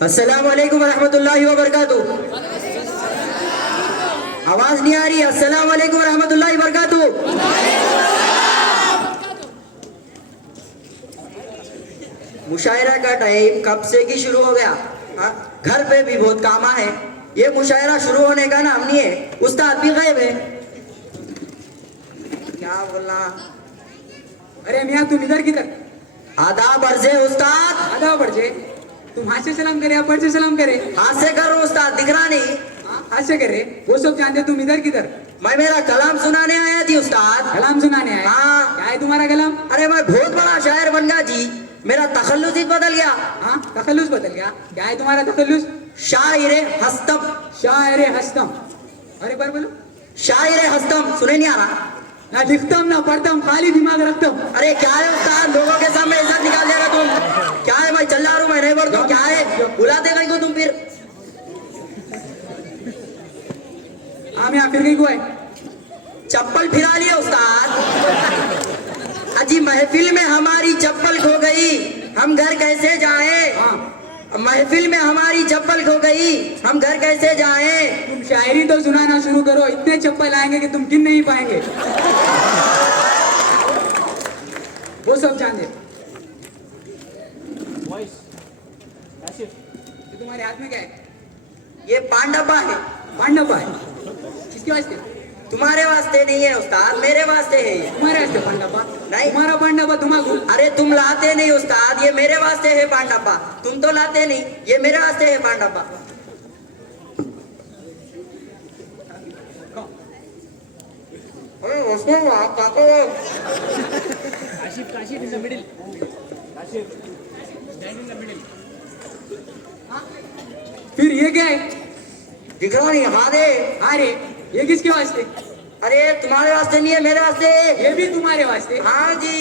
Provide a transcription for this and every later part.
अस्सलाम वालेकुम रहमतुल्लाहि व बरकातुहू। आवाज नहीं आ रही। अस्सलाम वालेकुम रहमतुल्लाहि व बरकातुहू। मुशायरा का टाइम कब से की शुरू हो गया? हाँ? घर पे भी बहुत कामा है। ये मुशायरा शुरू होने का नाम नहीं है। उस्ताद भी गायब है। क्या बोलना? अरे मियाँ तुम इधर किधर? आदाब अर्जे उस्ताद। आधा बढ़ जे। तुम हाथ से सलाम करे या पैर से सलाम करे? हाथ से करो उस्ताद, दिख रहा नहीं। हाँ, हाथ से करे वो सब जानते। तुम इधर किधर? मैं मेरा कलाम सुनाने आया थी उस्ताद। कलाम सुनाने आए? हाँ। क्या है तुम्हारा कलाम? अरे मैं बहुत बड़ा शायर बन गया जी। मेरा तखल्लुस ही बदल गया। हाँ, तखल्लुस बदल गया। क्या है तुम्हारा तखल्लुस? शायरे हस्तम। शायरे हस्तम। अरे पर बोलो। शायरे हस्तम सुने नहीं आ रहा? ना लिखतम ना पढ़तम, खाली दिमाग रखतम। अरे क्या है उस्ताद, लोगों के सामने इज्जत निकाल देगा तुम। क्या है, मैं चल रहा हूँ, मैं नहीं बोलता। क्या है, बुलाते गई को तुम फिर? हाँ मियाँ फिर गई को है? चप्पल फिरा लिया उस्ताद। अजी महफिल में हमारी चप्पल खो गई, हम घर कैसे जाएं? हाँ, महफिल में हमारी चप्पल खो गई, हम घर कैसे जाएं? तुम शायरी तो सुनाना शुरू करो। इतने चप्पल आएंगे कि तुम गिन नहीं पाएंगे। वो सब जानते। ये तुम्हारे हाथ में क्या है? ये पांडपा है। पांडव है? किसके वास्ते? तुम्हारे वास्ते नहीं है उस्ताद, मेरे वास्ते है ये। तुम्हारे वास्ते पांडवा? नहीं। तुम्हारा पांडवा तुम्हारा? अरे तुम लाते नहीं उस्ताद, ये मेरे वास्ते है पांडपा। तुम तो लाते नहीं, ये मेरे वास्ते है पांडपा। अरे उसमें आप काको। Kashif in the middle. Kashif, stand in the middle. फिर ये क्या है? दिख रहा नहीं? हाँ दे। अरे ये किसके वास्ते? अरे तुम्हारे वास्ते नहीं है, मेरे वास्ते है। ये भी तुम्हारे वास्ते? हाँ जी।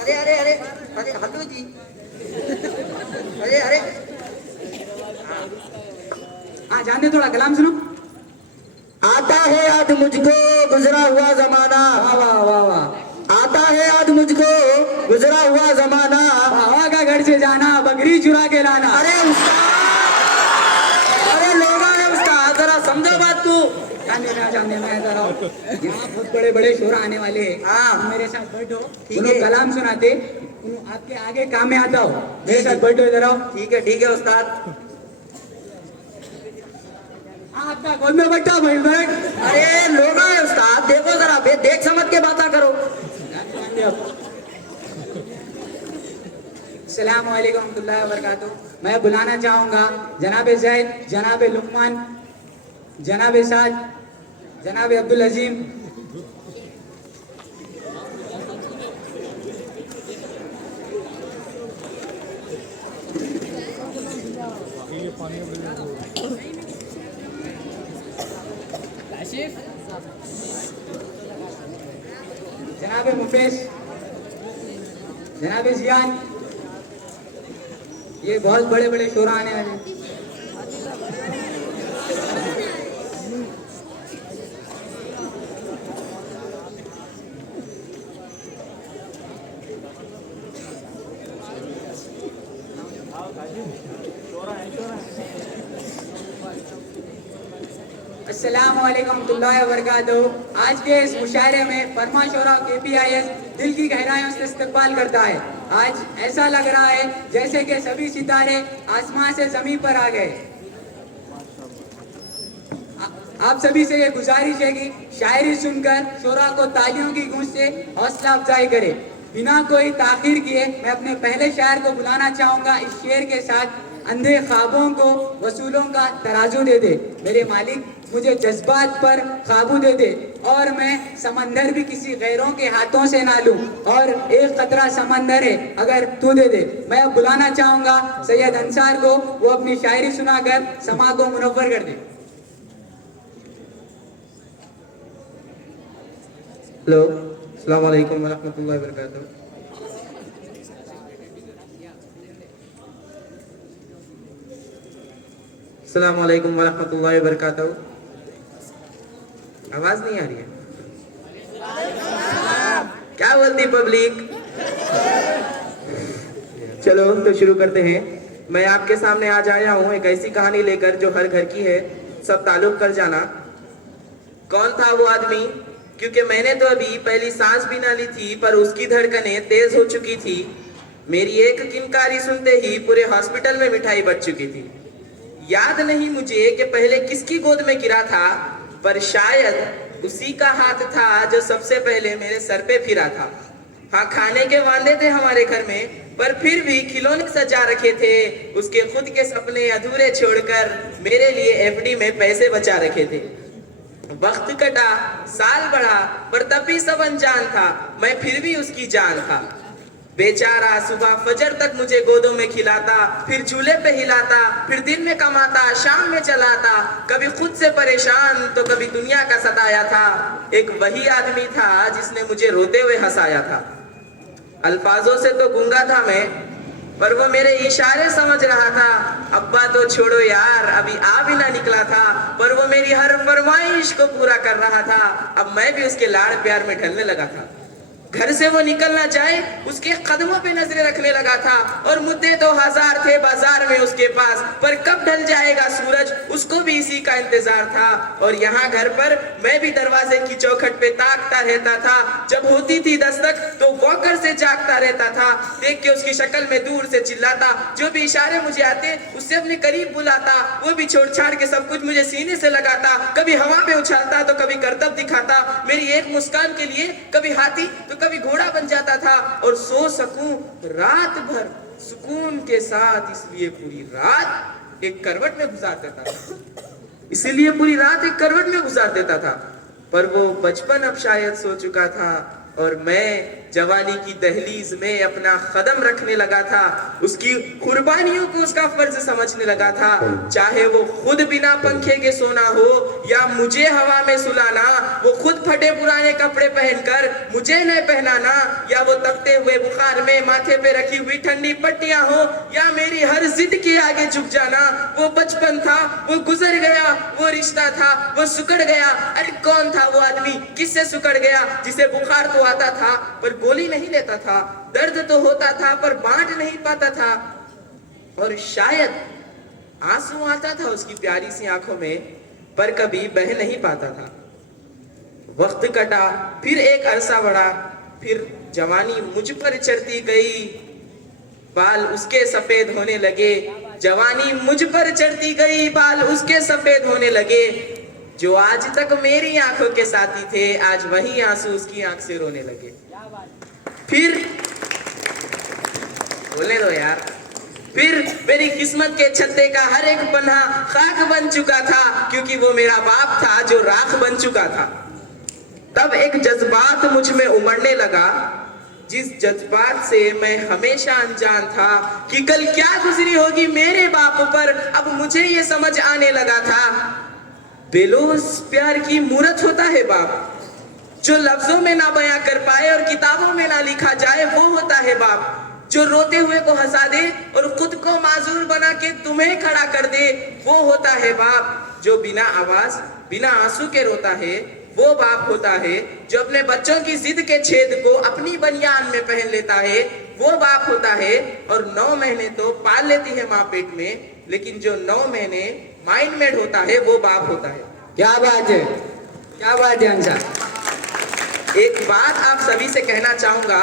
अरे अरे अरे अरे हल्लू जी। अरे अरे हाँ जानते, थोड़ा कलाम सुनो। आता है याद मुझको गुजरा हुआ जमाना। वाह वाह वाह वाह। आता है याद मुझको गुजरा हुआ जमाना। बाबा का घर से जाना, बकरी चुरा के लाना। अरे उस्ताद, अरे लोगा है उस्ताद, जरा समझो बात तू। जानते मैं जरा यहाँ बहुत बड़े बड़े शोर आने वाले हैं। हाँ। तुम मेरे साथ बैठो, ठीक उन्होंने है। कलाम सुनाते, आपके आगे काम में आता हो। मेरे साथ बैठो, इधर आओ। ठीक है उस्ताद। हाँ आपका गोद में बैठा भाई बैठ। अरे लोगा है उस्ताद, देखो जरा, देख समझ के बात करो। अस्सलाम वालेकुम रहमतुल्लाहि व बरकातुहू। मैं बुलाना चाहूँगा जनाब जैद, जनाब लुकमान, जनाब साद, जनाब अब्दुल अजीम। जनाब मुफेश, जनाब जियान। ये बहुत बड़े बड़े शोरा आने वाले हैं। अस्सलाम वालेकुम रहमतुल्लाहि व बरकातुहू। आज के इस मुशायरे में फरमा शोरा KPIS दिल की गहराइयों से इस्तकबाल करता है। आज ऐसा लग रहा है जैसे कि सभी सितारे आसमां से जमीन पर आ गए। आप सभी से ये गुजारिश है कि शायरी सुनकर शोरा को तालियों की गूंज से हौसला अफजाई करे। बिना कोई ताखीर किए मैं अपने पहले शायर को बुलाना चाहूँगा। इस शेर के साथ अंधे ख्वाबों को वसूलों का तराजू दे दे मेरे मालिक, मुझे जज्बात पर काबू दे दे, और मैं समंदर भी किसी गैरों के हाथों से ना लूं, और एक कतरा समंदर है अगर तू दे दे। मैं अब बुलाना चाहूँगा सैयद अंसार को, वो अपनी शायरी सुनाकर समा को मुनव्वर कर दे। हेलो, अस्सलाम वालेकुम रहमतुल्लाहि व बरकातुहू। अस्सलाम वालेकुम रहमतुल्लाहि व बरकातुहू। आवाज नहीं आ रही है? क्या बोलती पब्लिक? चलो तो शुरू करते हैं। मैं आपके सामने आज आया हूँ एक ऐसी कहानी लेकर जो हर घर की है, सब ताल्लुक कर जाना। कौन था वो आदमी? क्योंकि मैंने तो अभी पहली सांस भी ना ली थी पर उसकी धड़कनें तेज हो चुकी थी। मेरी एक किनकारी सुनते ही पूरे हॉस्पिटल में मिठाई बच चुकी थी। याद नहीं मुझे कि पहले किसकी गोद में गिरा था, पर शायद उसी का हाथ था जो सबसे पहले मेरे सर पे फिरा था। हाँ, खाने के वादे थे हमारे घर में, पर फिर भी खिलौने सजा रखे थे। उसके खुद के सपने अधूरे छोड़कर मेरे लिए एफडी में पैसे बचा रखे थे। वक्त कटा, साल बढ़ा, पर तब भी सब अनजान था, मैं फिर भी उसकी जान था। बेचारा सुबह फजर तक मुझे गोदों में खिलाता, फिर झूले पे हिलाता, फिर दिन में कमाता, शाम में चलाता। कभी खुद से परेशान तो कभी दुनिया का सताया था। एक वही आदमी था जिसने मुझे रोते हुए हंसाया था। अल्फाजों से तो गूंगा था मैं, पर वो मेरे इशारे समझ रहा था। अब्बा तो छोड़ो यार, अभी आ भी ना निकला था, पर वो मेरी हर फरमाइश को पूरा कर रहा था। अब मैं भी उसके लाड़ प्यार में ढलने लगा था। घर से वो निकलना चाहे, उसके कदमों पे नजरें रखने लगा था। और मुद्दे तो हजार थे बाजार में उसके पास, पर कब ढल जाएगा सूरज, उसको भी इसी का इंतजार था। और यहाँ घर पर मैं भी दरवाजे की चौखट पे ताकता रहता था। जब होती थी दस्तक तो वॉकर से जागता रहता था। देख के उसकी शक्ल में दूर से चिल्लाता, जो भी इशारे मुझे आते उससे अपने करीब बुलाता। वो भी छोड़ छाड़ के सब कुछ मुझे सीने से लगाता। कभी हवा में उछालता तो कभी करतब दिखाता। मेरी एक मुस्कान के लिए कभी हाथी तो कभी घोड़ा बन जाता था। और सो सकूं रात भर सुकून के साथ, इसलिए पूरी रात एक करवट में गुजार देता था। इसीलिए पूरी रात एक करवट में गुजार देता था। पर वो बचपन अब शायद सो चुका था और मैं जवानी की दहलीज में अपना कदम रखने लगा था। उसकी कुर्बानियों को उसका फर्ज समझने लगा था। चाहे वो खुद बिना पंखे के सोना हो या मुझे हवा में सुलाना, वो खुद फटे पुराने कपड़े पहनकर मुझे न पहनाना, या वो तपते हुए बुखार में माथे पे रखी हुई ठंडी पट्टियां हो, या मेरी हर जिद के आगे झुक जाना। वो बचपन था, वो गुजर गया। वो रिश्ता था, वो सुकड़ गया। अरे कौन था वो आदमी, किससे सुकड़ गया? जिसे बुखार तो आता था पर गोली नहीं लेता था, दर्द तो होता था पर बांट नहीं पाता था, और शायद आंसू आता था उसकी प्यारी सी आंखों में पर कभी बह नहीं पाता था। वक्त कटा, फिर एक अरसा बढ़ा, फिर जवानी मुझ पर चढ़ती गई, बाल उसके सफेद होने लगे। जवानी मुझ पर चढ़ती गई, बाल उसके सफेद होने लगे। जो आज तक मेरी आंखों के साथी थे, आज वही आंसू उसकी आंख से रोने लगे। फिर बोले दो यार। फिर मेरी किस्मत के छत्ते का हर एक पन्ना खाक बन चुका था, क्योंकि वो मेरा बाप था जो राख बन चुका था। तब एक जज्बात मुझ में उमड़ने लगा, जिस जज्बात से मैं हमेशा अनजान था कि कल क्या गुजरी होगी मेरे बाप पर। अब मुझे ये समझ आने लगा था, बेलोस प्यार की मूरत होता है बाप। जो लफ्जों में ना बयां कर पाए और किताबों में ना लिखा जाए, वो होता है बाप। जो रोते हुए को हंसा दे और खुद को माजूर बना के तुम्हें खड़ा कर दे, वो होता है बाप। जो बिना आवाज बिना आंसू के रोता है, वो बाप होता है। जो अपने बच्चों की जिद के छेद को अपनी बनियान में पहन लेता है, वो बाप होता है। और 9 महीने तो पाल लेती है माँ पेट में, लेकिन जो 9 महीने माइंड मेड होता है, वो बाप होता है। क्या बात है, क्या बात है अंसा। एक बात आप सभी से कहना चाहूंगा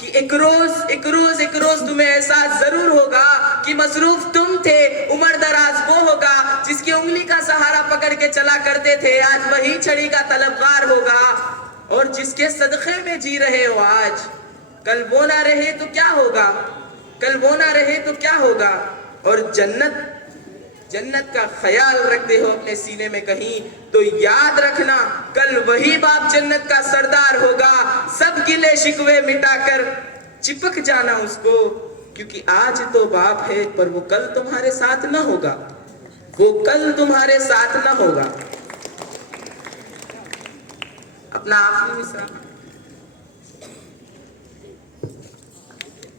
कि एक रोज तुम्हें एहसास जरूर होगा कि मसरूफ तुम थे। उम्र दराज वो होगा जिसकी उंगली का सहारा पकड़ के चला करते थे, आज वही छड़ी का तलबगार होगा। और जिसके सदक़े में जी रहे हो आज, कल वो ना रहे तो क्या होगा, कल वो ना रहे तो क्या होगा। और जन्नत का ख्याल रखते हो अपने सीने में कहीं, तो याद रखना कल वही बाप जन्नत का सरदार होगा। सब गिले शिकवे मिटाकर चिपक जाना उसको, क्योंकि आज तो बाप है पर वो कल तुम्हारे साथ न होगा, वो कल तुम्हारे साथ न होगा। अपना आखिरी मिसरा।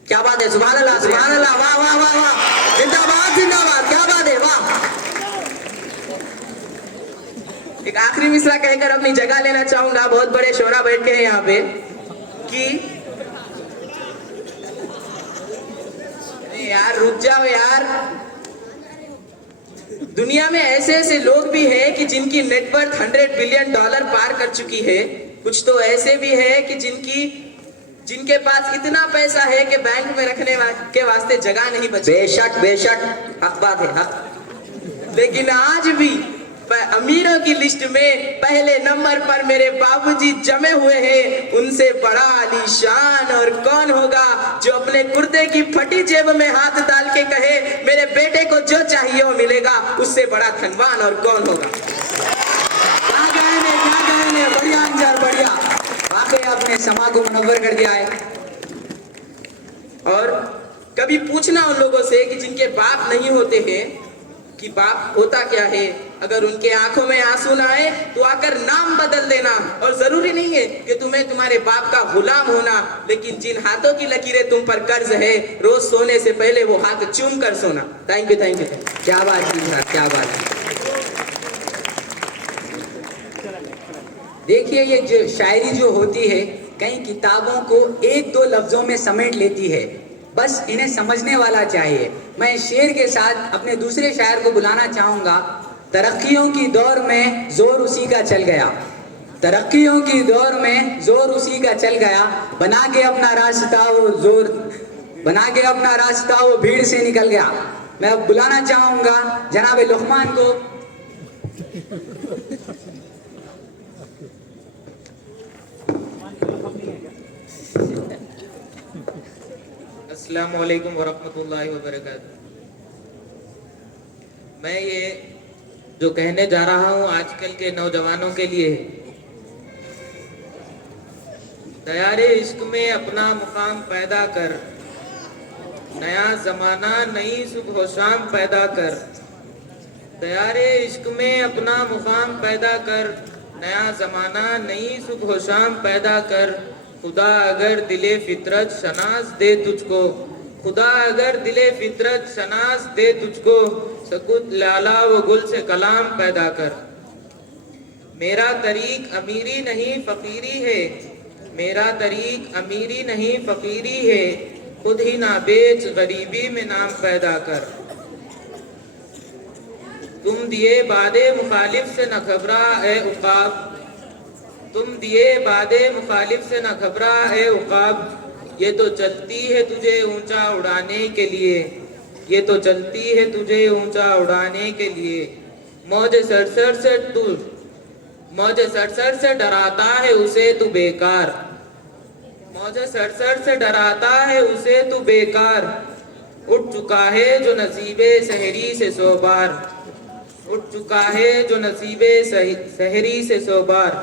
क्या बात है, सुभान अल्लाह, सुभान अल्लाह, वाह वाह वाह वाह, जिंदाबाद जिंदाबाद, क्या बात है, वाह। एक आखिरी मिसरा कहकर अपनी जगह लेना चाहूंगा। बहुत बड़े शोरा बैठ के हैं यहाँ पे कि यार रुक जाओ यार। दुनिया में ऐसे ऐसे लोग भी हैं कि जिनकी नेटवर्थ $100 बिलियन पार कर चुकी है। कुछ तो ऐसे भी है कि जिनके पास इतना पैसा है कि बैंक में रखने के वास्ते जगह नहीं बची। बेशक बेशक, हक बात है, हक। लेकिन आज भी अमीरों की लिस्ट में पहले नंबर पर मेरे बाबूजी जमे हुए हैं। उनसे बड़ा आलीशान और कौन होगा जो अपने कुर्ते की फटी जेब में हाथ डाल के कहे मेरे बेटे को जो चाहिए वो मिलेगा। उससे बड़ा धनवान और कौन होगा। क्या कहने, बढ़िया अंजार, बढ़िया। वाकई आपने समा को मुनव्वर कर दिया है। और कभी पूछना उन लोगों से कि जिनके बाप नहीं होते हैं कि बाप होता क्या है। अगर उनके आंखों में आंसू ना आए तो आकर नाम बदल देना। और जरूरी नहीं है कि तुम्हें तुम्हारे बाप का गुलाम होना, लेकिन जिन हाथों की लकीरें तुम पर कर्ज है, रोज सोने से पहले वो हाथ चूम कर सोना। Thank you, thank you. क्या बात की सर, क्या बात की। देखिए, ये जो शायरी जो होती है कई किताबों को एक दो लफ्जों में समेट लेती है। बस इन्हें समझने वाला चाहिए। मैं इस शेर के साथ अपने दूसरे शायर को बुलाना चाहूँगा। तरक्कियों की दौर में जोर उसी का चल गया, तरक्कियों की दौर में जोर उसी का चल गया। बना के अपना रास्ता वो भीड़ से निकल गया। मैं अब बुलाना चाहूँगा जनाब लुकमान को। अस्सलामु अलैकुम वरहमतुल्लाहि वबरकातुहू। मैं ये जो कहने जा रहा हूँ आजकल के नौजवानों के लिए है। तैयारे इश्क में अपना मुकाम पैदा कर, नया जमाना नई सुबह शाम पैदा कर। तैयारे इश्क में अपना मुकाम पैदा कर, नया जमाना नई सुबह शाम पैदा कर। खुदा अगर दिले फितरत शनास दे तुझको, खुदा अगर दिले फितरत शनास दे तुझको, सकुत लाला वो गुल से कलाम पैदा कर। मेरा तरीक अमीरी नहीं फकीरी है, मेरा तरीक अमीरी नहीं फकीरी है। खुद ही ना बेच गरीबी में नाम पैदा कर। तुम दिए बादे मुखालिफ से न घबरा ए उकाब, तुम दिए बादे मुखालिफ से न घबरा ए उकाब। ये तो चलती है तुझे ऊंचा उड़ाने के लिए, ये तो चलती है तुझे ऊंचा उड़ाने के लिए। मौज सरसर से डराता है उसे तू बेकार, मौज सरसर से डराता है उसे तू बेकार। उठ चुका है जो नसीबे सहरी से 100 बार, उठ चुका है जो नसीबे सहरी से 100 बार।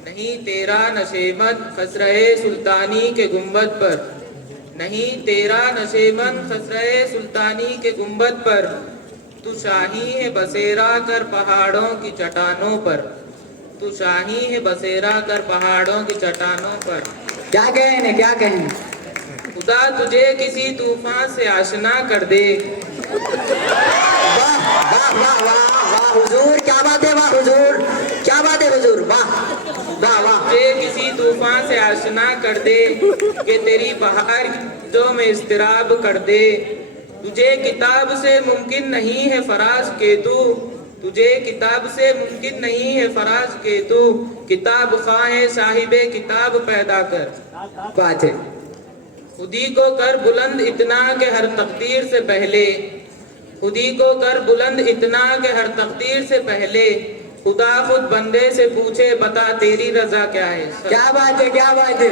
नहीं तेरा नशेमंद खसरए सुल्तानी के गुंबद पर, नहीं तेरा नशेमंद खसरए सुल्तानी के गुंबद पर। तू शाही है बसेरा कर पहाड़ों की चट्टानों पर, तू शाही है बसेरा कर पहाड़ों की चट्टानों पर। क्या कहें, क्या कहें। खुदा तुझे किसी तूफान से आशना कर दे। वाह वाह वाह वाह वाह हुजूर, क्या बात है, वाह हुजूर, क्या बात है हुजूर, वाह वाह वाह। तुझे किसी तूफान से आशना कर दे कि तेरी बहार जो में इस्तिराब कर दे। तुझे किताब से मुमकिन नहीं है फराज के तू, तुझे किताब से मुमकिन नहीं है फराज के तू। किताब ख्वाह साहिबे किताब पैदा कर। बात है। खुदी को कर बुलंद इतना के हर तकदीर से पहले, खुदी को कर बुलंद इतना के हर तकदीर से पहले। खुदा खुद बंदे से पूछे बता तेरी रजा क्या है। क्या बात है, क्या बात है।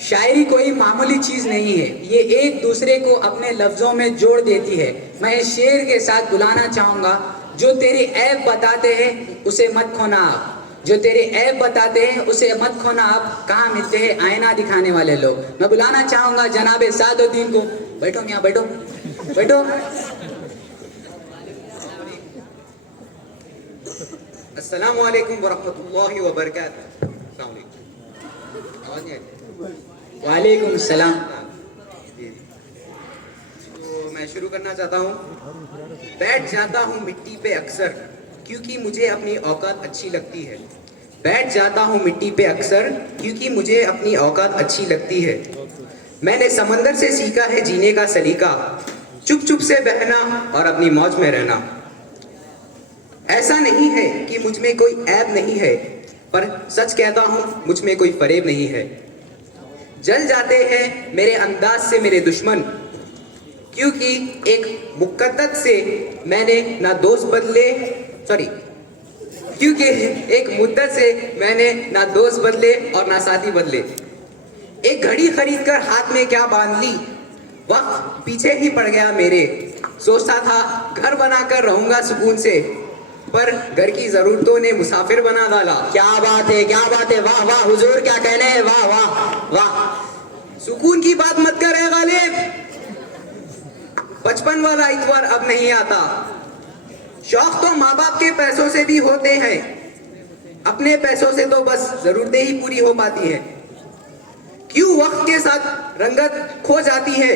शायरी कोई मामूली चीज नहीं है, ये एक दूसरे को अपने लफ्जों में जोड़ देती है। मैं इस शेर के साथ बुलाना चाहूंगा, जो तेरी ऐब बताते हैं उसे मत खोना आप, जो तेरे ऐब बताते हैं उसे मत खोना आप। कहाँ मिलते हैं आईना दिखाने वाले लोग। मैं बुलाना चाहूंगा जनाबे सादुद्दीन को। बैठो मियाँ, बैठो बैठो। अस्सलामु अलैकुम वरहमतुल्लाहि वबरकातुहू। अस्सलाम वालेकुम। आवाज नहीं आ रही? वालेकुम सलाम। जी। तो मैं शुरू करना चाहता हूँ। बैठ जाता हूँ मिट्टी पे अक्सर, क्योंकि मुझे अपनी औकात अच्छी लगती है। बैठ जाता हूँ मिट्टी पे अक्सर क्योंकि मुझे अपनी औकात अच्छी लगती है। मैंने समंदर से सीखा है जीने का सलीका, चुप चुप से बहना और अपनी मौज में रहना। ऐसा नहीं है कि मुझ में कोई ऐब नहीं है, पर सच कहता हूँ मुझ में कोई फरेब नहीं है। जल जाते हैं मेरे अंदाज से मेरे दुश्मन, क्योंकि एक मुक्कदत से मैंने ना दोस्त बदले, क्योंकि एक मुद्दत से मैंने ना दोस्त बदले और ना साथी बदले। एक घड़ी खरीद कर हाथ में क्या बांध ली, वक्त पीछे ही पड़ गया मेरे। सोचता था घर बनाकर रहूंगा सुकून से, पर घर की जरूरतों ने मुसाफिर बना डाला। क्या बात है, क्या बात है, वाह वाह हुजूर, क्या कहने हैं, वाह वाह वाह। सुकून की बात मत कर ए गालिब, बचपन वाला इतवार अब नहीं आता। शौक तो माँ बाप के पैसों से भी होते हैं, अपने पैसों से तो बस जरूरतें ही पूरी हो पाती हैं। क्यों वक्त के साथ रंगत खो जाती है,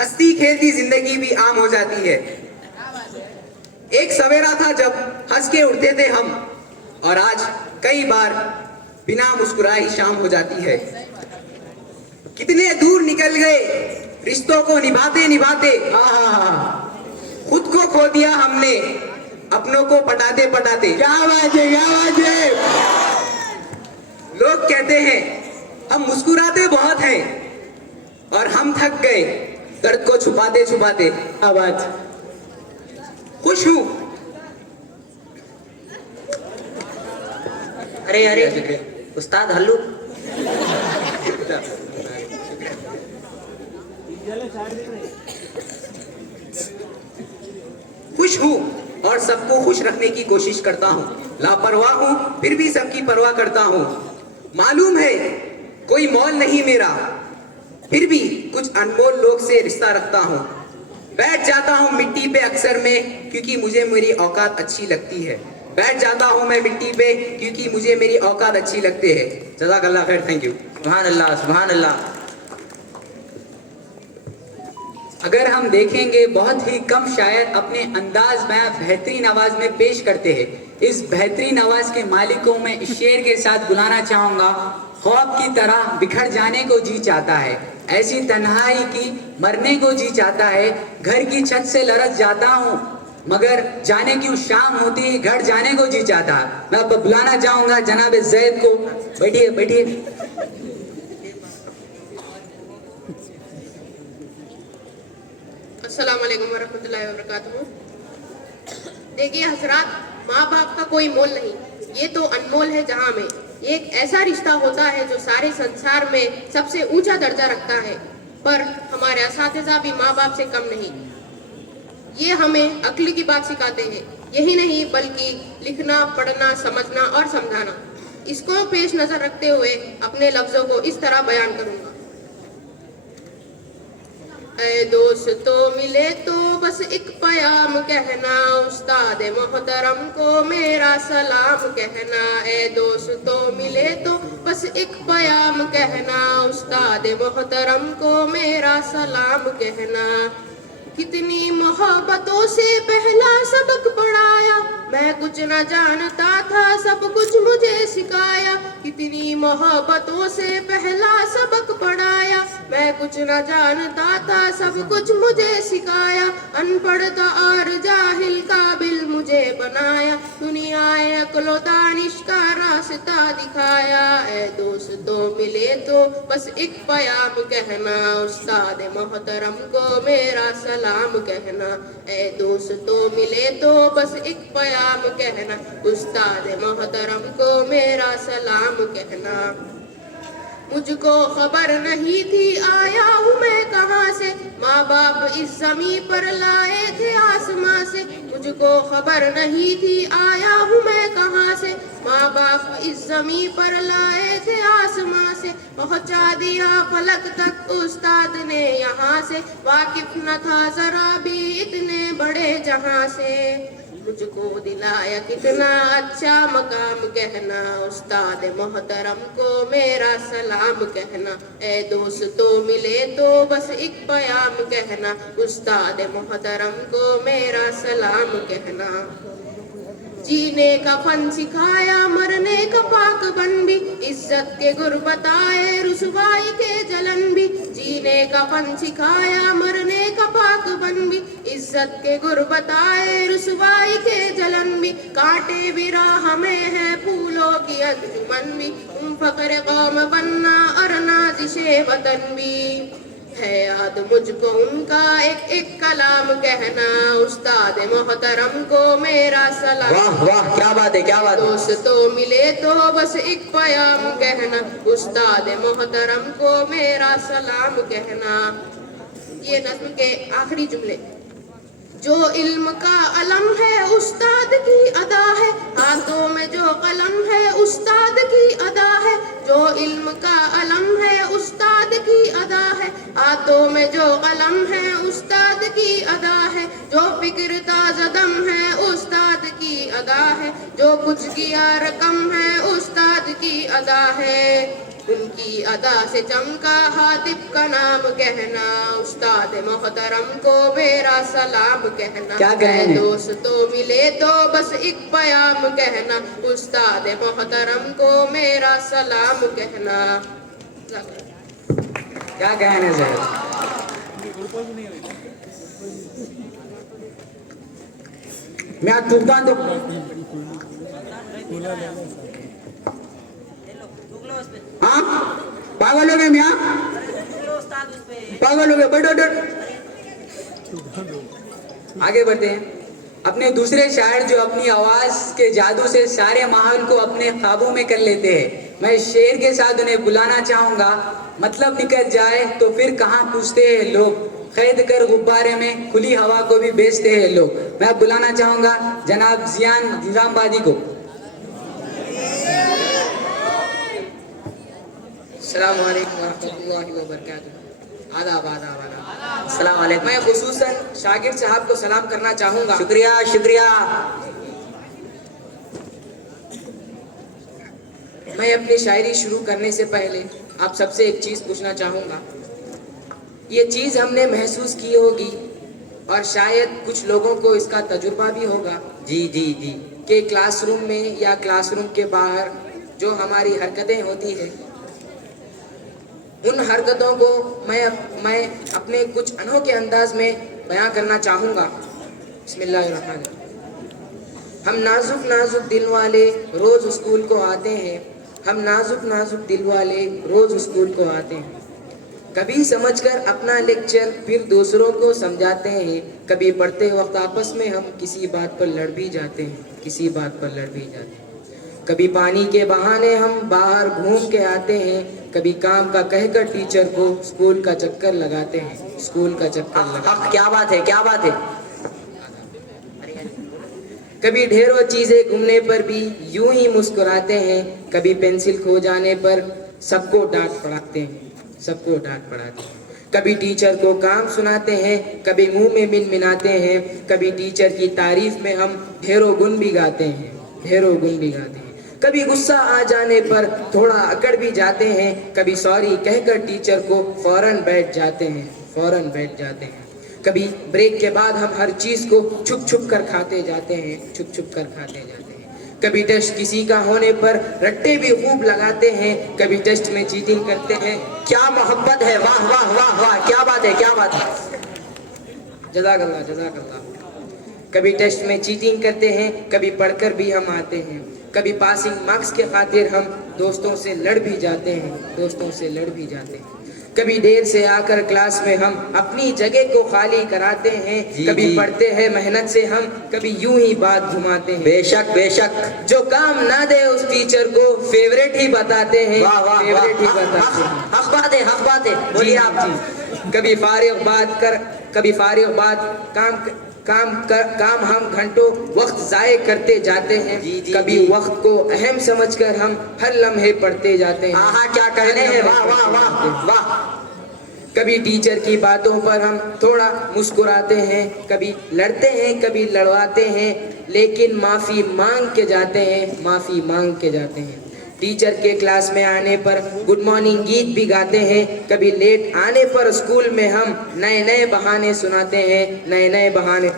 हंसती खेलती जिंदगी भी आम हो जाती है। एक सवेरा था जब हंस के उड़ते थे हम, और आज कई बार बिना मुस्कुराए शाम हो जाती है। कितने दूर निकल गए रिश्तों को निभाते निभाते, खुद को खो दिया हमने अपनों को पटाते पटाते। क्या बात है, क्या बात है। लोग कहते हैं हम मुस्कुराते बहुत हैं, और हम थक गए दर्द को छुपाते छुपाते। क्या बात। खुश हूं। अरे अरे उस्ताद हल्लू, खुश हूँ और सबको खुश रखने की कोशिश करता हूँ। लापरवाह हूँ फिर भी सबकी परवाह करता हूँ। मालूम है कोई मोल नहीं मेरा, फिर भी कुछ अनमोल लोग से रिश्ता रखता हूँ। बैठ जाता हूँ मिट्टी पे अक्सर में क्योंकि मुझे मेरी औकात अच्छी लगती है। बैठ जाता हूँ मैं मिट्टी पे क्योंकि मुझे मेरी औकात अच्छी लगती है। जज़ाकल्लाह खैर, थैंक यू। सुभान अल्लाह, सुभान अल्लाह। अगर हम देखेंगे बहुत ही कम शायर अपने अंदाज में बेहतरीन आवाज में पेश करते हैं। इस बेहतरीन आवाज के मालिक को मैं इस शेर के साथ बुलाना चाहूंगा। ख्वाब की तरह बिखर जाने को जी चाहता है, ऐसी तन्हाई की मरने को जी चाहता है। घर की छत से लरस जाता हूँ, मगर जाने की शाम होती है घर जाने को जी चाहता। मैं अब बुलाना चाहूंगा जनाब जैद को। बैठिए बैठिए। अस्सलाम वालेकुम वरहमतुल्लाहि वबरकातुहू। देखिए हजरात, माँ बाप का कोई मोल नहीं, ये तो अनमोल है जहाँ में। ये एक ऐसा रिश्ता होता है जो सारे संसार में सबसे ऊंचा दर्जा रखता है। पर हमारे असातिज़ा भी माँ बाप से कम नहीं। ये हमें अक्ल की बात सिखाते हैं, यही नहीं बल्कि लिखना, पढ़ना, समझना और समझाना। इसको पेश नजर रखते हुए अपने लफ्जों को इस तरह बयान करूंगा। ऐ दोस्तों मिले तो बस एक पयाम कहना, उस्ताद मोहतरम को मेरा सलाम कहना। ऐ दोस्तों मिले तो बस एक पयाम कहना, उस्ताद मोहतरम को मेरा सलाम कहना। कितनी मोहब्बतों से पहला सबक पढ़ाया, मैं कुछ न जानता था सब कुछ मुझे सिखाया। कितनी मोहब्बतों से पहला सबक पढ़ाया, मैं कुछ न जानता था सब कुछ मुझे सिखाया। अनपढ़ता और जाहिल काबिल मुझे बनाया, दुनियाए अक्लो दानिश का रास्ता दिखाया। ऐ दोस्तों मिले तो बस एक पयाम कहना, उस्ताद मोहतरम को मेरा सलाम कहना। ऐ दोस्तों मिले तो बस एक पयाम कहना, उस्ताद मोहतरम को मेरा सलाम कहना। मुझको खबर नहीं थी आया हूँ मैं कहाँ से, माँ बाप इस ज़मीं पर लाए थे आसमां से। मुझको खबर नहीं थी आया हूँ मैं कहाँ से, माँ बाप इस ज़मीं पर लाए थे आसमां से। पहुँचा दिया फलक तक उस्ताद ने यहाँ से, वाकिफ न था जरा भी इतने बड़े जहाँ से। मुझको दिलाया कितना अच्छा मकाम कहना, उस्ताद मोहतरम को मेरा सलाम कहना। ऐ दोस्तों मिले तो बस एक पयाम कहना, उस्ताद मोहतरम को मेरा सलाम कहना। जीने का फन सिखाया मरने का पाक बन भी, इज्जत के गुर बताए रुसवाई के जलन भी। जीने का फन सिखाया मरने का पाक बन भी, इज्जत के गुर बताए रुसवाई के जलन भी। कांटे भी राह में है फूलों की अंजुमन भी, फक्र कौम बनना और नाज़िशे वतन भी। है याद मुझको उनका एक एक कलाम कहना, उस्ताद मोहतरम को मेरा सलाम। वाह वाह, क्या बात है, क्या बात है। दोस्तों मिले तो बस एक प्याम कहना, उस्ताद मोहतरम को मेरा सलाम कहना। ये नज़्म के आखिरी जुमले। जो इल्म का अलम है उस्ताद की अदा है, हाथों में जो कलम है उस्ताद की अदा है। जो इल्म का अलम है उस्ताद की अदा है, हाथों में जो कलम है उस्ताद की अदा है। जो फिक्र ताज़दम है उस्ताद की अदा है, जो कुछ किया रकम है उस्ताद की अदा है। उनकी अदा से चमका हातिब का नाम कहना, उस्ताद मोहतरम को मेरा सलाम कहना। क्या कहें? दोस्तों मिले तो बस एक प्याम कहना, उस्ताद मोहतरम को मेरा सलाम कहना। क्या कहने से मैं आज चुपता तो हाँ पागल हो गए मियाँ, पागल हो गए। बैठो आगे बढ़ते हैं। अपने दूसरे शायर जो अपनी आवाज के जादू से सारे माहौल को अपने काबू में कर लेते हैं, मैं इस शेर के साथ उन्हें बुलाना चाहूंगा। मतलब निकल जाए तो फिर कहाँ पूछते हैं लोग, कैद कर गुब्बारे में खुली हवा को भी बेचते हैं लोग। मैं बुलाना चाहूंगा जनाब जियान निजामबादी को। अस्सलाम वालेकुम रहमतुल्लाहि व बरकातुहू। आदाब आदाब आदाब। अस्सलाम वालेकुम। मैं खुसूसन शागिर्द साहब को सलाम करना चाहूँगा। शुक्रिया शुक्रिया। मैं अपनी शायरी शुरू करने से पहले आप सबसे एक चीज़ पूछना चाहूँगा। ये चीज़ हमने महसूस की होगी और शायद कुछ लोगों को इसका तजुर्बा भी होगा जी जी जी। कि क्लासरूम में या क्लासरूम के बाहर जो हमारी हरकतें होती है, उन हरकतों को मैं अपने कुछ अनोखे अंदाज में बयां करना चाहूँगा। बिस्मिल्लाहिर्रहमानिर्रहीम। हम नाजुक नाजुक दिल वाले रोज़ स्कूल को आते हैं, हम नाजुक नाजुक दिल वाले रोज़ स्कूल को आते हैं। कभी समझकर अपना लेक्चर फिर दूसरों को समझाते हैं, कभी पढ़ते वक्त आपस में हम किसी बात पर लड़ भी जाते हैं, किसी बात पर लड़ भी जाते हैं। कभी पानी के बहाने हम बाहर घूम के आते हैं, कभी काम का कहकर टीचर को स्कूल का चक्कर लगाते हैं, स्कूल का चक्कर लगाते क्या बात है, क्या बात है। हैं। कभी ढेरों चीज़ें घूमने पर भी यूं ही मुस्कुराते हैं, कभी पेंसिल खो जाने पर सबको डांट पड़ाते हैं, सबको डांट पड़ाते हैं। कभी टीचर को काम सुनाते हैं, कभी मुंह में मिनमिनाते हैं, कभी टीचर की तारीफ में हम ढेरों गुण भी गाते हैं, ढेरों गुण भी गाते हैं। कभी गुस्सा आ जाने पर थोड़ा अकड़ भी जाते हैं, कभी सॉरी कहकर टीचर को फौरन बैठ जाते हैं, फौरन बैठ जाते हैं। कभी ब्रेक के बाद हम हर चीज़ को छुप छुप कर खाते जाते हैं, छुप छुप कर खाते जाते हैं। कभी टेस्ट किसी का होने पर रट्टे भी खूब लगाते हैं, कभी टेस्ट में चीटिंग करते हैं। क्या मोहब्बत है, वाह वाह वाह वाह, क्या बात है, क्या बात है। जज़ाकल्लाह जज़ाकल्लाह। कभी टेस्ट में चीटिंग करते हैं, कभी पढ़कर भी हम आते हैं, कभी पासिंग मार्क्स के खातिर हम दोस्तों से लड़ भी जाते हैं, दोस्तों से लड़ भी जाते हैं। कभी देर से आकर क्लास में हम अपनी जगह को खाली कराते हैं, कभी पढ़ते हैं मेहनत से हम, कभी यूं ही बात घुमाते हैं। बेशक बेशक। जो काम ना दे उस टीचर को फेवरेट ही बताते हैं, वाह वाह, फेवरेट ही हक बताते हैं। हक बात है, हक बात है। बोलिए आप जी। कभी फारिग बात काम हम घंटों वक्त जाए करते जाते हैं, जी, जी, कभी जी। वक्त को अहम समझकर हम हर लम्हे पढ़ते जाते हैं। हाँ क्या कहने हैं, वाह वाह वाह वाह। कभी टीचर की बातों पर हम थोड़ा मुस्कुराते हैं, कभी लड़ते हैं, कभी लड़वाते हैं, लेकिन माफ़ी मांग के जाते हैं, माफ़ी मांग के जाते हैं। टीचर के क्लास में आने पर गुड मॉर्निंग गीत भी गाते हैं, कभी लेट आने पर स्कूल में हम नए नए बहाने सुनाते हैं, नए नए बहाने।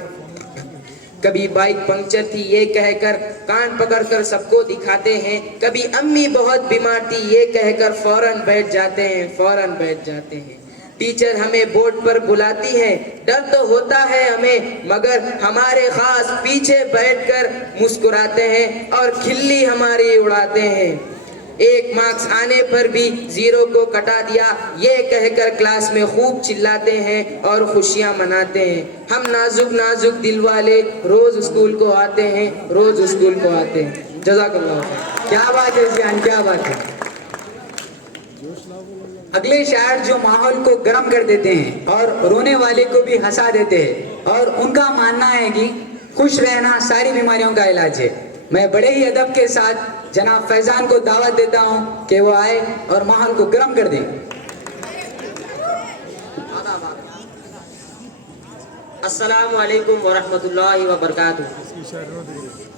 कभी बाइक पंक्चर थी ये कहकर कान पकड़कर सबको दिखाते हैं, कभी अम्मी बहुत बीमार थी ये कहकर फौरन बैठ जाते हैं। टीचर हमें बोर्ड पर बुलाती है, डर तो होता है हमें, मगर हमारे खास पीछे बैठकर मुस्कुराते हैं और खिल्ली हमारी उड़ाते हैं। एक मार्क्स आने पर भी 0 को कटा दिया ये कहकर क्लास में खूब चिल्लाते हैं और खुशियां मनाते हैं। हम नाजुक नाजुक दिल वाले रोज स्कूल को आते हैं। जज़ाकल्लाह खैर। क्या बात है जियान, क्या बात है। अगले शायर जो माहौल को गर्म कर देते हैं और रोने वाले को भी हंसा देते हैं, और उनका मानना है कि खुश रहना सारी बीमारियों का इलाज है। मैं बड़े ही अदब के साथ जनाब फैजान को दावत देता हूं कि वो आए और माहौल को गर्म कर दें। अस्सलामु अलैकुम वरहमतुल्लाहि वबरकातुहू।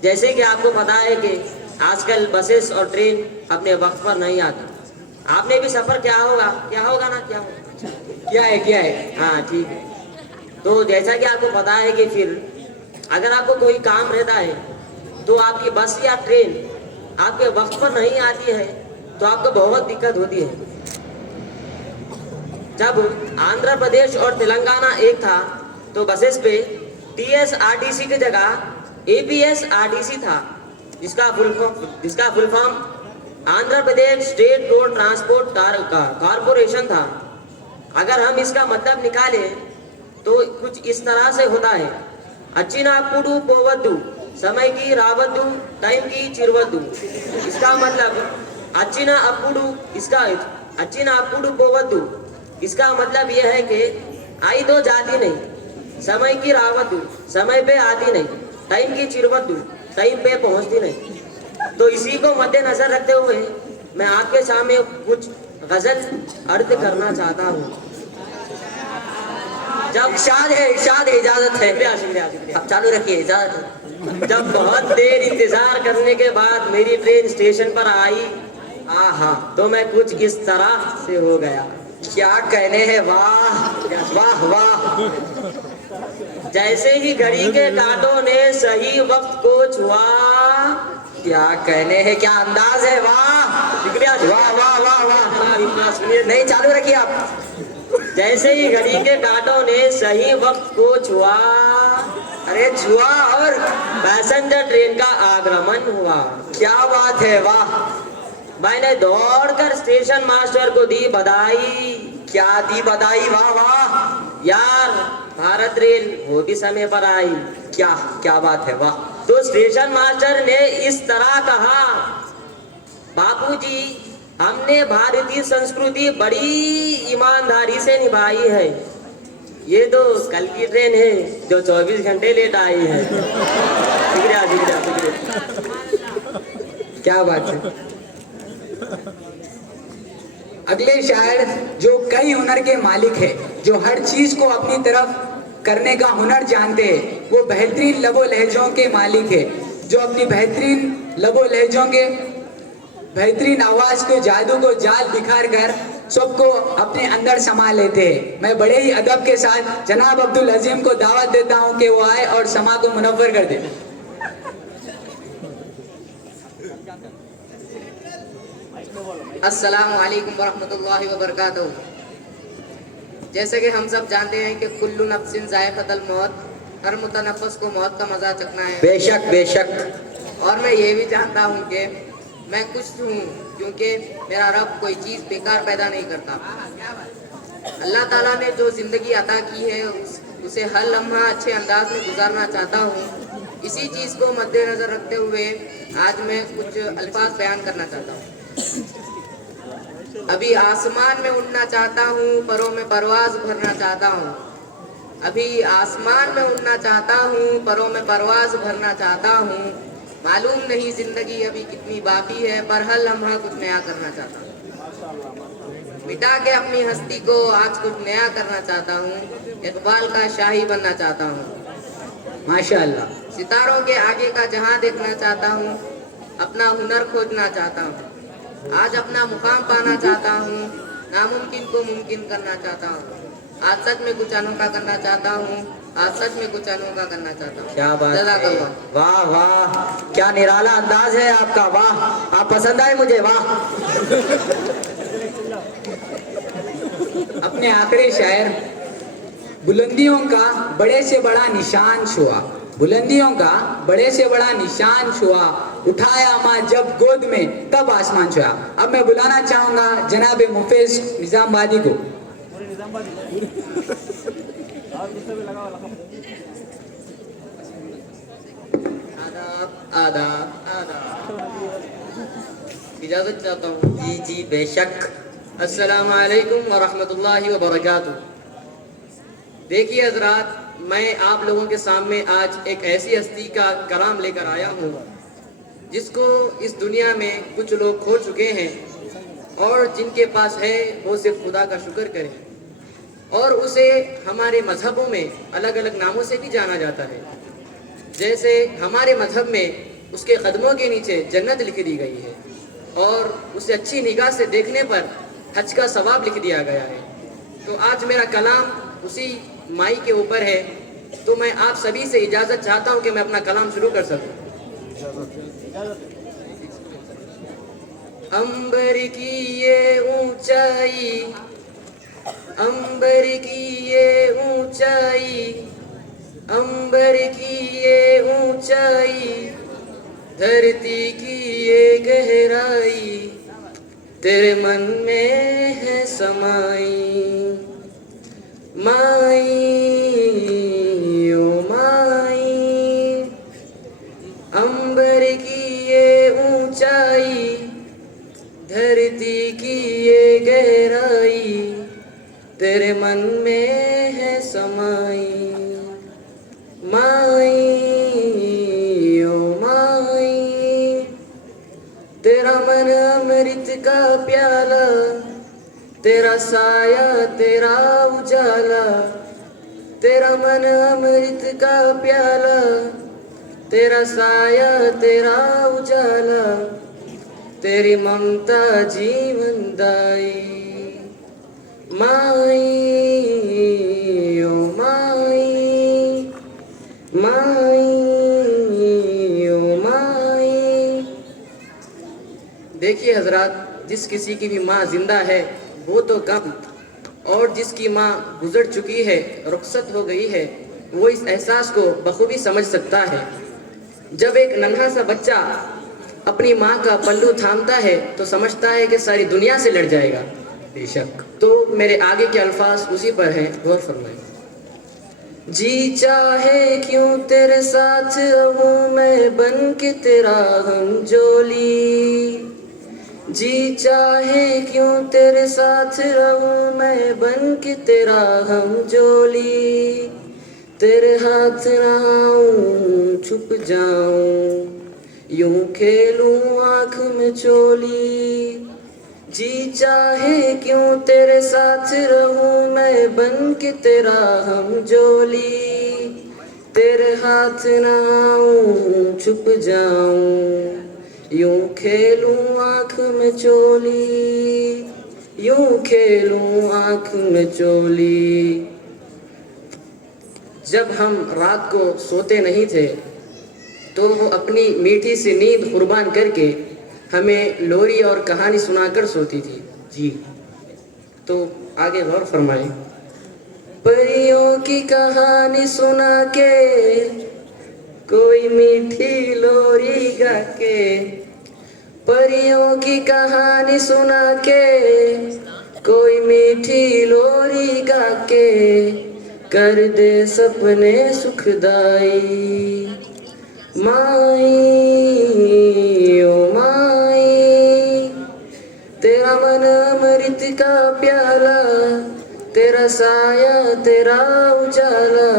जैसे कि आपको पता है कि आजकल बसेस और ट्रेन अपने वक्त पर नहीं आती। आपने भी सफर क्या होगा ना क्या है हाँ ठीक है। तो जैसा कि आपको पता है कि फिर अगर आपको कोई काम रहता है तो आपकी बस या ट्रेन आपके वक्त पर नहीं आती है तो आपको बहुत दिक्कत होती है। जब आंध्र प्रदेश और तेलंगाना एक था तो बसेस पे TSRTC की जगह APSRTC था, जिसका full form Andhra Pradesh state road transport corporation था। अगर हम इसका मतलब निकालें तो कुछ इस तरह से होता है, अच्छिना पुडू पोवद्दू, समय की रावद्दू, टाइम की चिरवद्दू। इसका मतलब अच्छिना अपुडू पोवद्दू, इसका मतलब यह है कि आई तो जाती नहीं, समय की रावद्दू, समय पे आती नहीं, टाइम की चिरवद्दू, टाइम पे पहुंचती नहीं। तो इसी को मद्देनजर रखते हुए मैं आपके सामने कुछ गजल अर्ज करना चाहता हूँ। जब इरशाद है, इजाजत है। शुक्रिया। अब चालू रखिए, इजाजत है। जब बहुत देर इंतजार करने के बाद मेरी ट्रेन स्टेशन पर आई, तो मैं कुछ इस तरह से हो गया। क्या कहने हैं, वाह वाह वाह। जैसे ही घड़ी के कांटों ने सही वक्त को छुआ, क्या कहने हैं, क्या अंदाज है, वाह शुक्रिया। वाह वाह वाह वाह। सुनिए, नहीं, चालू रखिए आप। जैसे ही घड़ी के कांटों ने सही वक्त को छुआ, अरे छुआ और पैसेंजर ट्रेन का आगमन हुआ। क्या बात है, वाह। मैंने दौड़कर स्टेशन मास्टर को दी बधाई। क्या दी बधाई, वाह वाह। यार, भारत रेल वो भी समय पर आई। क्या बात है, वाह। तो स्टेशन मास्टर ने इस तरह कहा, बापूजी, हमने भारतीय संस्कृति बड़ी ईमानदारी से निभाई है। ये तो कल की ट्रेन है जो 24 घंटे लेट आई है। शुक्रिया। क्या बात है। अगले शायर जो कई हुनर के मालिक है, जो हर चीज को अपनी तरफ करने का हुनर जानते हैं, वो बेहतरीन लबो लहजों के मालिक है, जो अपनी बेहतरीन लबो लहजों के बेहतरीन आवाज को, जादू को जाल बिखार कर सबको अपने अंदर समा लेते हैं। मैं बड़े ही अदब के साथ जनाब अब्दुल अजीम को दावत देता हूं कि वो आए और समा को मुनव्वर कर दे। अस्सलाम वालेकुम वरहमतुल्लाहि वबरकातुहू। जैसे कि हम सब जानते हैं कि कुल्लु नफ्सिन ज़ायक़तुल मौत, हर मुतनफ़्फ़िस को मौत का मज़ा चखना है। बेशक। और मैं ये भी जानता हूँ कि मैं खुश हूँ क्योंकि मेरा रब कोई चीज़ बेकार पैदा नहीं करता। अल्लाह ताला ने जो ज़िंदगी अता की है उसे हर लम्हा अच्छे अंदाज में गुजारना चाहता हूँ। इसी चीज़ को मद्देनज़र रखते हुए आज मैं कुछ अल्फाज बयान करना चाहता हूँ। अभी आसमान में उड़ना चाहता हूँ, परों में परवाज भरना चाहता हूँ। अभी आसमान में उड़ना चाहता हूँ, परों में परवाज भरना चाहता हूँ। मालूम नहीं जिंदगी अभी कितनी बाकी है, पर हर लम्हा कुछ नया करना चाहता हूँ। मिटा के अपनी हस्ती को आज कुछ नया करना चाहता हूँ। इकबाल का शाही बनना चाहता हूँ। माशाअल्लाह। सितारों के आगे का जहां देखना चाहता हूँ। अपना हुनर खोजना चाहता हूँ। आज अपना मुकाम पाना चाहता हूँ। नामुमकिन को मुमकिन करना चाहता हूँ। आज सच में कुछ अनोखा करना चाहता हूँ, आज सच में कुछ अनोखा करना चाहता हूँ। क्या बात है, जज़ाकल्लाह। वाह वाह, क्या निराला अंदाज है आपका, वाह, आप पसंद आए मुझे, वाह। अपने आखिरी शायर, बुलंदियों का बड़े से बड़ा निशान छुआ, बुलंदियों का बड़े से बड़ा निशान छुआ, उठाया माँ जब गोद में तब आसमान छुआ। अब मैं बुलाना चाहूंगा जनाब मुफेज निजामबादी को। आदाब आदाब आदाब, इजाजत चाहता हूँ। जी जी बेशक। अस्सलामु अलैकुम व रहमतुल्लाहि व बरकातुहू। देखिए हजरात, मैं आप लोगों के सामने आज एक ऐसी हस्ती का कलाम लेकर आया हूँ जिसको इस दुनिया में कुछ लोग खो चुके हैं, और जिनके पास है वो सिर्फ खुदा का शुक्र करें। और उसे हमारे मजहबों में अलग अलग नामों से भी जाना जाता है। जैसे हमारे मजहब में उसके कदमों के नीचे जन्नत लिख दी गई है, और उसे अच्छी निगाह से देखने पर हज का सवाब लिख दिया गया है। तो आज मेरा कलाम उसी माई के ऊपर है, तो मैं आप सभी से इजाज़त चाहता हूँ कि मैं अपना कलाम शुरू कर सकूँ। अंबर की ये ऊंचाई, अंबर की ये ऊंचाई, अंबर की ये ऊंचाई, धरती की ये गहराई, तेरे मन में है समाई। माई ओ माई, अंबर की ये ऊंचाई, धरती की ये गहराई, तेरे मन में है समाई। माई ओ माई, तेरा मन अमृत का प्याला, तेरा साया तेरा उजाला, तेरा मन अमृत का प्याला, तेरा साया तेरा उजाला, तेरी ममता जीवनदाई। माई ओ माई, माई ओ माई। देखिए हजरात, जिस किसी की भी माँ जिंदा है वो तो कम, और जिसकी माँ गुजर चुकी है, रुखसत हो गई है, वो इस एहसास को बखूबी समझ सकता है। जब एक नन्हा सा बच्चा अपनी माँ का पल्लू थामता है तो समझता है कि सारी दुनिया से लड़ जाएगा। बेशक। तो मेरे आगे के अल्फाज उसी पर हैं, गौर फरमाएं। जी चाहे क्यों तेरे साथ रहूं मैं बन के तेरा हमजोली, जी चाहे क्यों तेरे साथ रहूं मैं बन के तेरा हमजोली, तेरे हाथ ना आऊं छुप जाऊं, यूं खेलूं आँख में चोली। जी चाहे क्यों तेरे साथ रहूं मैं बन के तेरा हमजोली, तेरे हाथ ना आऊं छुप जाऊं, यूं खेलूं आँख में चोली, यूं खेलूं आँख में चोली। जब हम रात को सोते नहीं थे तो वो अपनी मीठी सी नींद कुर्बान करके हमें लोरी और कहानी सुनाकर सोती थी। जी, तो आगे गौर फरमाएं। परियों की कहानी सुना के, कोई मीठी लोरी गा के, परियों की कहानी सुना के, कोई मीठी लोरी गा के, कर दे सपने सुखदाई। माई ओ माई, तेरा मन अमृत का प्याला, तेरा साया तेरा उजाला,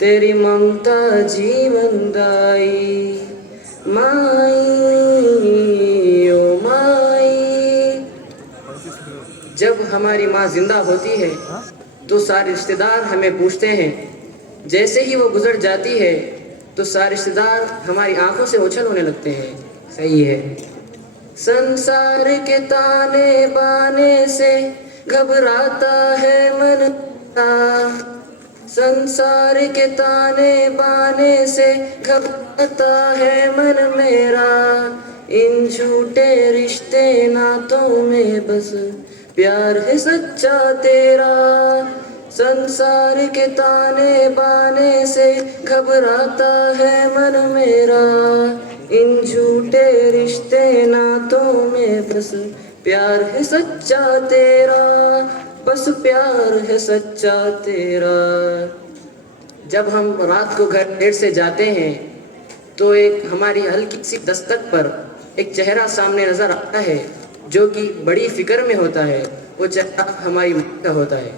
तेरी ममता जीवनदाई। माई ओ माई। जब हमारी माँ जिंदा होती है तो सारे रिश्तेदार हमें पूछते हैं, जैसे ही वो गुजर जाती है तो सारे रिश्तेदार हमारी आंखों से ओझल होने लगते हैं। सही है। संसार के ताने बाने से घबराता है मन, संसार के ताने बाने से घबराता है मन मेरा, इन झूठे रिश्ते नातों में बस प्यार है सच्चा तेरा। संसार के ताने बाने से घबराता है मन मेरा, इन झूठे रिश्ते नातों में बस प्यार है सच्चा तेरा, बस प्यार है सच्चा तेरा। जब हम रात को घर देर से जाते हैं तो एक हमारी हल्की सी दस्तक पर एक चेहरा सामने नजर आता है जो कि बड़ी फिक्र में होता है। वो चेहरा हमारी माँ का होता है।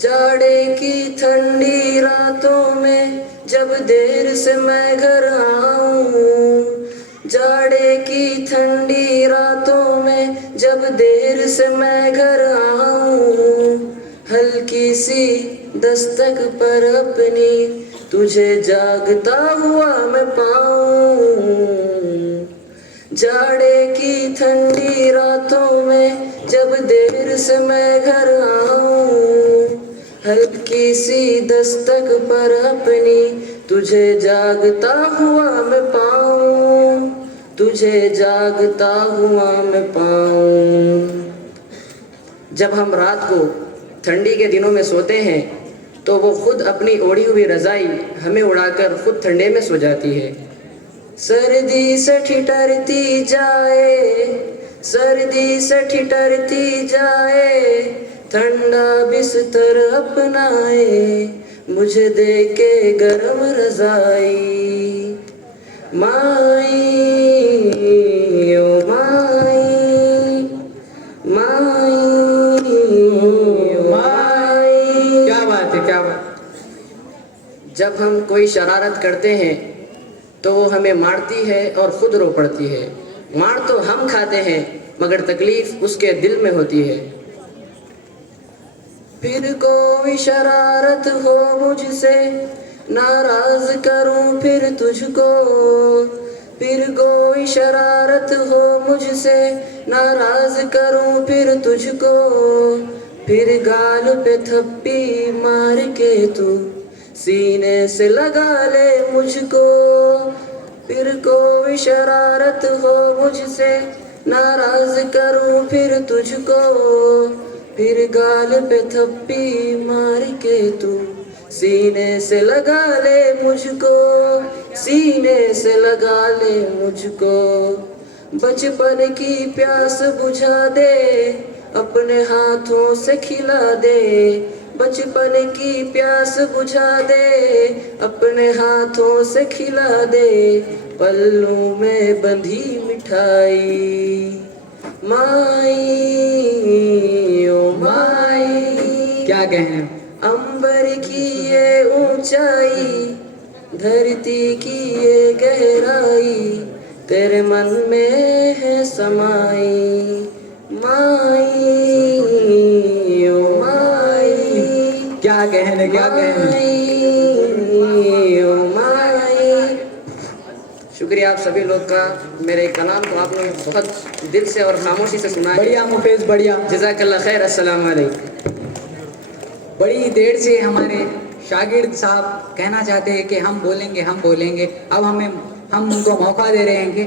जाड़े की ठंडी रातों में जब देर से मैं घर आऊं, जाड़े की ठंडी रातों में जब देर से मैं घर आऊं, हल्की सी दस्तक पर अपनी तुझे जागता हुआ मैं पाऊं। जाड़े की ठंडी रातों में जब देर से मैं घर आऊं, हल्की सी दस्तक पर अपनी तुझे जागता हुआ मैं पाऊं, तुझे जागता हुआ मैं पाऊं। जब हम रात को ठंडी के दिनों में सोते हैं तो वो खुद अपनी ओढ़ी हुई रजाई हमें उड़ाकर खुद ठंडे में सो जाती है। सर्दी से ठिठुरती जाए, सर्दी से ठिठुरती जाए, ठंडा बिस्तर अपनाए, मुझे दे के गरम रजाई। माई ओ माई, माई ओ माई। क्या बात है, क्या बात। जब हम कोई शरारत करते हैं तो वो हमें मारती है और खुद रो पड़ती है। मार तो हम खाते हैं मगर तकलीफ उसके दिल में होती है। फिर कोई शरारत हो मुझसे, नाराज करूं फिर तुझको, फिर कोई शरारत हो मुझसे, नाराज करूं फिर तुझको, फिर गाल पे थप्पी मार के तू सीने से लगा ले मुझको। फिर कोई शरारत हो मुझसे, नाराज करूं फिर तुझको, फिर गाल पे थप्पी मार के तू सीने से लगा ले मुझको, सीने से लगा ले मुझको। बचपन की प्यास बुझा दे, अपने हाथों से खिला दे, बचपन की प्यास बुझा दे, अपने हाथों से खिला दे, पल्लू में बंधी मिठाई। माई ओ माई, क्या कहने। अंबर की ये ऊंचाई, धरती की ये गहराई, तेरे मन में है समाई। माई ओ माई, क्या कहने, क्या कहने। माई ओ माई। शुक्रिया आप सभी लोग का। मेरे कलाम को आपने बहुत दिल से और खामोशी से सुना है। बढ़िया मुफेज, बढ़िया। जज़ाकल्लाह खैर। अस्सलाम वालेकुम। बड़ी देर से हमारे शागिर्द साहब कहना चाहते हैं कि हम बोलेंगे, हम बोलेंगे। अब हम उनको मौका दे रहे हैं कि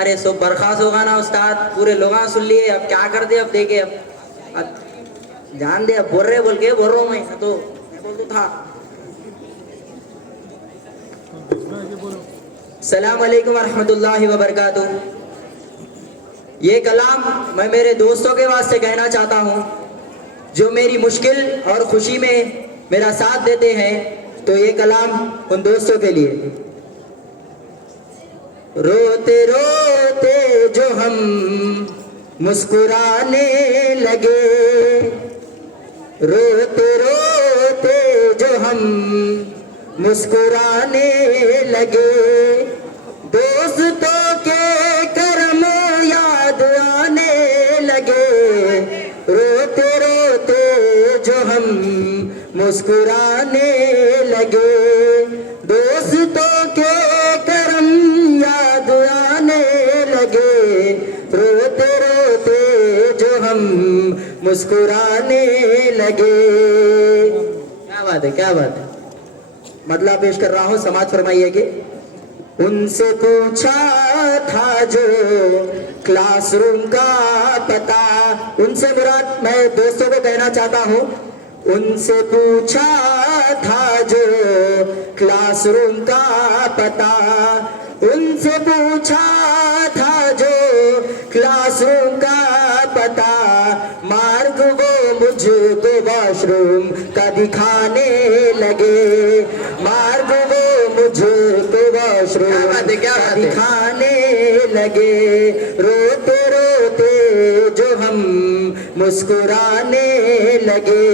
अरे सो बर्खास्त होगा ना उस्ताद, पूरे लोग सुन लिए। अब क्या कर दे, अब देखे, अब जान दे। अब बोल रहे बोल के बोल रहा हूँ मैं, तो मैं बोल तो था। सलाम अलैकुम वरहमतुल्लाहि वबरकातुह। ये कलाम मैं मेरे दोस्तों के वास्ते कहना चाहता हूँ जो मेरी मुश्किल और खुशी में मेरा साथ देते हैं। तो ये कलाम उन दोस्तों के लिए। रोते रोते जो हम मुस्कुराने लगे, रोते रोते जो हम मुस्कुराने लगे, दोस्तों के करम याद आने लगे। रोते रोते जो हम मुस्कुराने लगे, दोस्तों के करम याद आने लगे। रोते रोते जो हम मुस्कुराने लगे। क्या बात है, क्या बात है। मतलब पेश कर रहा हूँ, समाज फरमाइए कि उनसे पूछा था जो क्लासरूम का पता, उनसे मुराद मैं दोस्तों को कहना चाहता हूँ, उनसे पूछा था जो क्लासरूम का पता, उनसे पूछा था जो क्लासरूम का पता, मार्ग वो मुझको वॉशरूम का दिखाने लगे, मार्ग वो मुझको वॉशरूम का दिखाने लगे। रोते रोते जो हम मुस्कुराने लगे।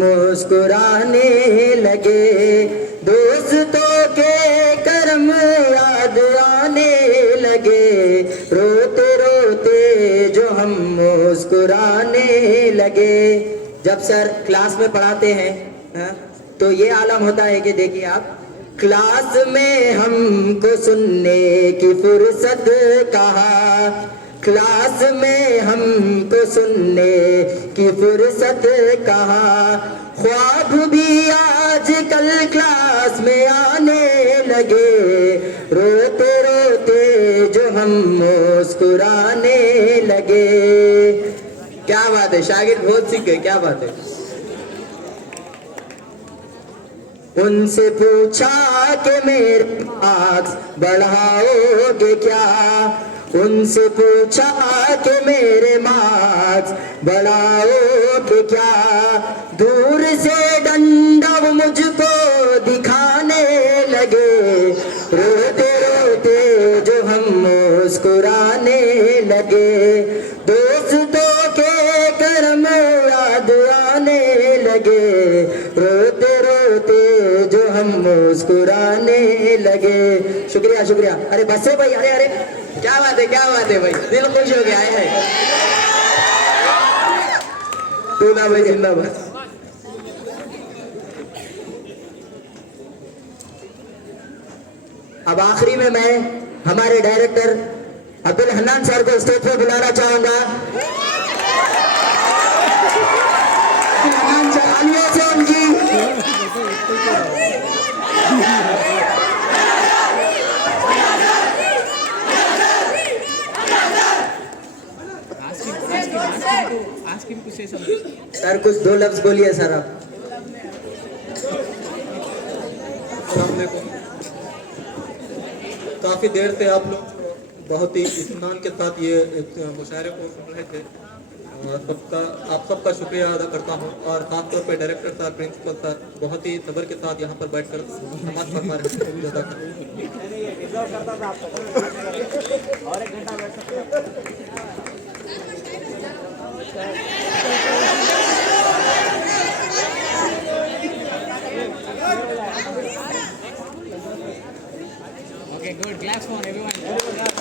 मुस्कुराने लगे, दोस्तों के कर्म याद आने लगे, रोते रोते जो हम मुस्कुराने लगे। जब सर क्लास में पढ़ाते हैं तो ये आलम होता है कि देखिए आप, क्लास में हमको सुनने की फुर्सत कहाँ, क्लास में हमको सुनने की फुर्सत कहाँ, ख्वाब भी आजकल क्लास में आने लगे, रोते रोते जो हम मुस्कुराने लगे। क्या बात है, शागिर्द बहुत सीख गए, क्या बात है। उनसे पूछा कि मेरे मार्क्स बढ़ाओगे क्या, उनसे पूछा कि मेरे मार्क्स बढ़ाओगे क्या, दूर से डंडा वो मुझको दिखाने लगे, रोते रोते जो हम मुस्कुराने लगे, दोस्तों के कर्म याद आने लगे, रोते रोते जो हम मुस्कुराने लगे। शुक्रिया शुक्रिया। अरे बस है भाई, अरे अरे क्या बात है, क्या बात है भाई, दिल खुश हो गया है। दूल्हा भाई जिंदाबाद। अब आखिरी में मैं हमारे डायरेक्टर अब्दुल हन्नान सर को स्टेज पर बुलाना चाहूंगा। हन्नान सर आइए से उनकी सर कुछ दो लफ्ज बोलिए सर आप। काफ़ी देर से आप लोग बहुत ही इत्मीनान के साथ ये मुशायरे को सुन रहे थे। आप सबका शुक्रिया अदा करता हूँ, और ख़ासतौर पर डायरेक्टर साहब, प्रिंसिपल सर बहुत ही सब्र के साथ यहाँ पर बैठकर समाज फरमा रहे Okay, good. Claps for everyone.